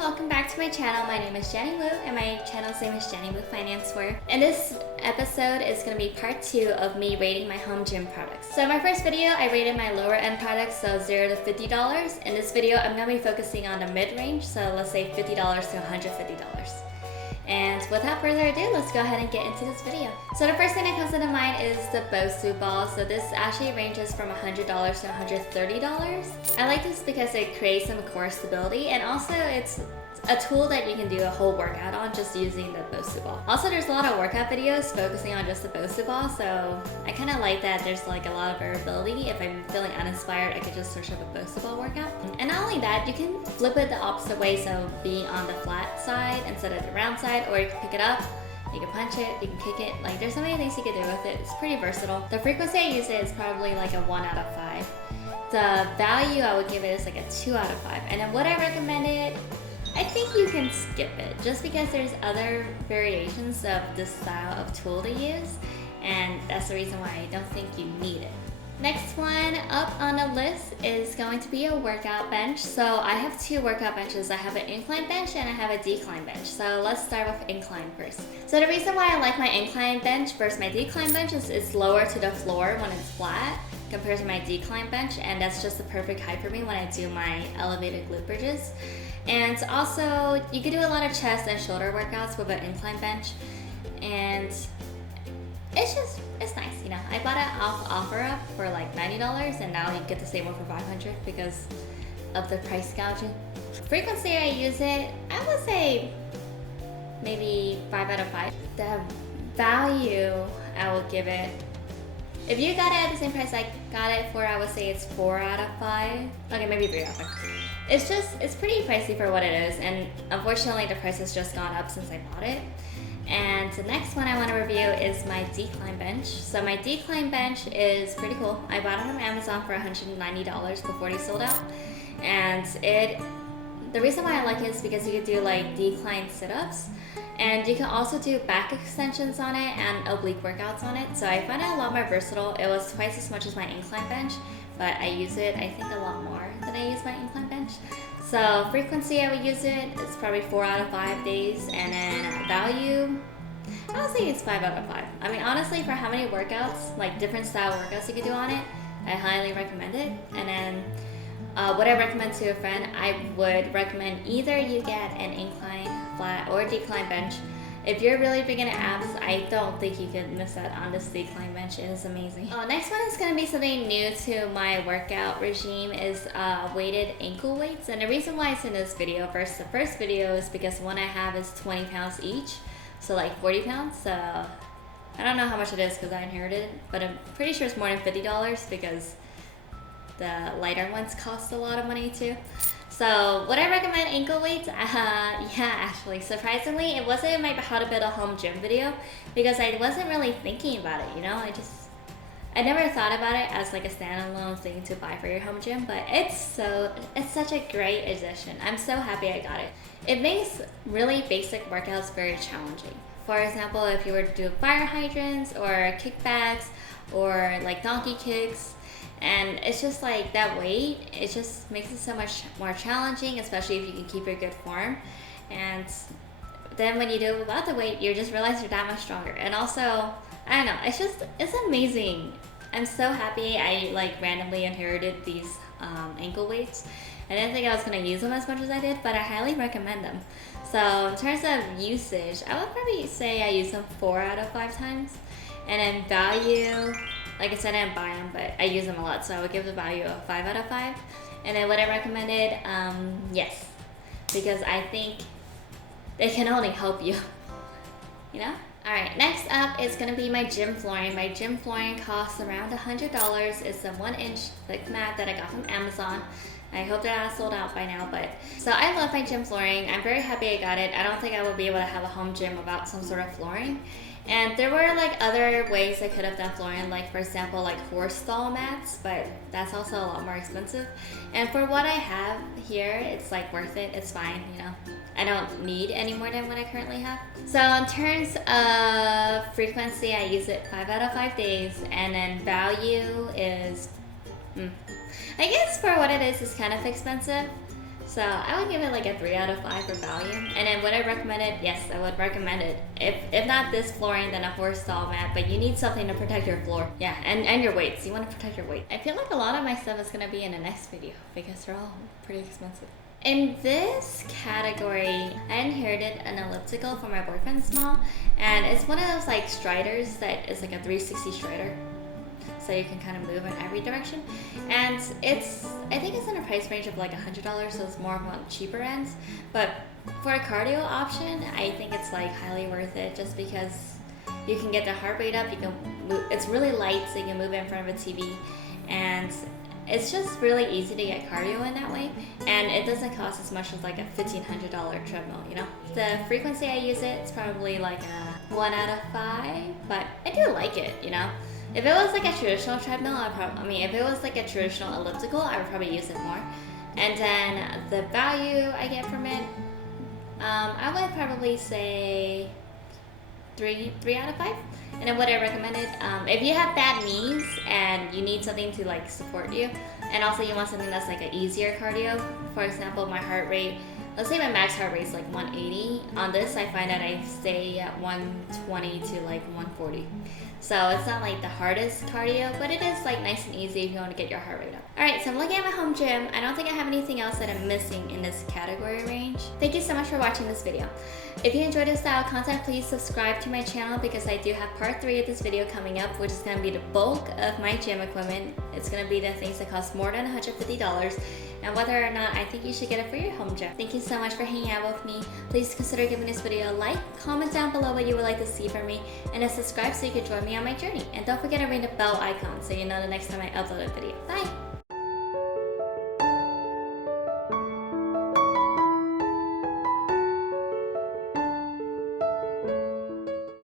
welcome back to my channel. My name is Jenny Wu and my channel's name is Jenny Wu Finance Wear. And this episode is going to be part 2 of me rating my home gym products. So in my first video, I rated my lower end products, so $0 to $50. In this video, I'm going to be focusing on the mid-range, so let's say $50 to $150. And without further ado, let's go ahead and get into this video. So the first thing that comes into mind is the Bosu Ball. So this actually ranges from $100 to $130. I like this because it creates some core stability, and also it's a tool that you can do a whole workout on just using the Bosu Ball. Also, there's a lot of workout videos focusing on just the Bosu Ball, so I kind of like that there's like a lot of variability. If I'm feeling uninspired, I could just search up a Bosu Ball workout. And not only that, you can flip it the opposite way, so be on the flat side instead of the round side, or you can pick it up, you can punch it, you can kick it. Like, there's so many things you can do with it. It's pretty versatile. The frequency I use it is probably like a 1 out of 5. The value I would give it is like a 2 out of 5. And then would I recommend it? I think you can skip it just because there's other variations of this style of tool to use, and that's the reason why I don't think you need it. Next one up on the list is going to be a workout bench. So I have 2 workout benches. I have an incline bench and I have a decline bench. So let's start with incline first. So the reason why I like my incline bench versus my decline bench is it's lower to the floor when it's flat compared to my decline bench, and that's just the perfect height for me when I do my elevated glute bridges. And also, you can do a lot of chest and shoulder workouts with an incline bench, and it's nice, you know. I bought it off OfferUp for like $90, and now you get the same one for $500 because of the price gouging. Frequency I use it, I would say maybe 5 out of 5. The value I would give it, if you got it at the same price I got it for, I would say it's 4 out of 5. Okay, maybe 3 out of 5. It's pretty pricey for what it is, and unfortunately the price has just gone up since I bought it. And the next one I want to review is my decline bench. So my decline bench is pretty cool. I bought it from Amazon for $190 before they sold out. And the reason why I like it is because you can do like decline sit-ups, and you can also do back extensions on it and oblique workouts on it. So I find it a lot more versatile. It was twice as much as my incline bench, but I use it, I think, a lot more than I use my incline bench. So frequency I would use it, it's probably 4 out of 5 days. And then value, I would say it's 5 out of 5. I mean, honestly, for how many workouts, like different style workouts you could do on it, I highly recommend it. And then what I recommend to a friend, I would recommend either you get an incline, flat, or decline bench. If you're really big into abs, I don't think you could miss out on this decline bench. It is amazing. Next one is going to be something new to my workout regime, is weighted ankle weights. And the reason why it's in this video versus the first video is because one I have is 20 pounds each, so like 40 pounds. So I don't know how much it is because I inherited it, but I'm pretty sure it's more than $50 because the lighter ones cost a lot of money too. So would I recommend ankle weights? Yeah, actually, surprisingly, it wasn't in my how to build a home gym video because I wasn't really thinking about it, you know? I never thought about it as like a standalone thing to buy for your home gym, but it's such a great addition. I'm so happy I got it. It makes really basic workouts very challenging. For example, if you were to do fire hydrants or kickbacks or like donkey kicks, and it's just like that weight, it just makes it so much more challenging, especially if you can keep your good form. And then when you do it without the weight, you just realize you're that much stronger. And also, I don't know, it's amazing. I'm so happy I like randomly inherited these ankle weights. I didn't think I was going to use them as much as I did, but I highly recommend them. So in terms of usage, I would probably say I use them 4 out of 5 times. And then value, like I said, I didn't buy them, but I use them a lot, so I would give the value a 5 out of 5. And then would I recommend it? Yes, because I think they can only help you, you know? Alright, next up is going to be my gym flooring. My gym flooring costs around $100. It's a 1-inch thick mat that I got from Amazon. I hope they're not sold out by now, but so I love my gym flooring. I'm very happy I got it. I don't think I would be able to have a home gym without some sort of flooring. And there were like other ways I could have done flooring, like for example like horse stall mats, but that's also a lot more expensive. And for what I have here, it's like worth it. It's fine, you know. I don't need any more than what I currently have. So in terms of frequency, I use it 5 out of 5 days, and then value is I guess for what it is, it's kind of expensive. So I would give it like a 3 out of 5 for value. And then would I recommend it? Yes, I would recommend it. If not this flooring, then a horse stall mat, but you need something to protect your floor. Yeah, and your weights. You want to protect your weight. I feel like a lot of my stuff is going to be in the next video because they're all pretty expensive. In this category, I inherited an elliptical from my boyfriend's mom, and it's one of those like striders that is like a 360 strider. So you can kind of move in every direction, and I think it's in a price range of like $100, so it's more on the cheaper ends. But for a cardio option, I think it's like highly worth it, just because you can get the heart rate up. You can move, it's really light, so you can move it in front of a TV, and it's just really easy to get cardio in that way, and it doesn't cost as much as like a $1,500 treadmill, you know? The frequency I use it, it's probably like a 1 out of 5, but I do like it, you know? If it was like a traditional treadmill, if it was like a traditional elliptical, I would probably use it more. And then the value I get from it, I would probably say 3 out of 5. And then would I recommend it? If you have bad knees and you need something to like support you, and also you want something that's like an easier cardio. For example, my heart rate, let's say my max heart rate is like 180. On this, I find that I stay at 120 to like 140. So it's not like the hardest cardio, but it is like nice and easy if you want to get your heart rate up. Alright, so I'm looking at my home gym. I don't think I have anything else that I'm missing in this category range. Thank you so much for watching this video. If you enjoyed this style of content, please subscribe to my channel because I do have part 3 of this video coming up, which is going to be the bulk of my gym equipment. It's going to be the things that cost more than $150. And whether or not I think you should get it for your home gym. Thank you so much for hanging out with me. Please consider giving this video a like, comment down below what you would like to see from me, and then subscribe so you can join me on my journey. And don't forget to ring the bell icon so you know the next time I upload a video. Bye!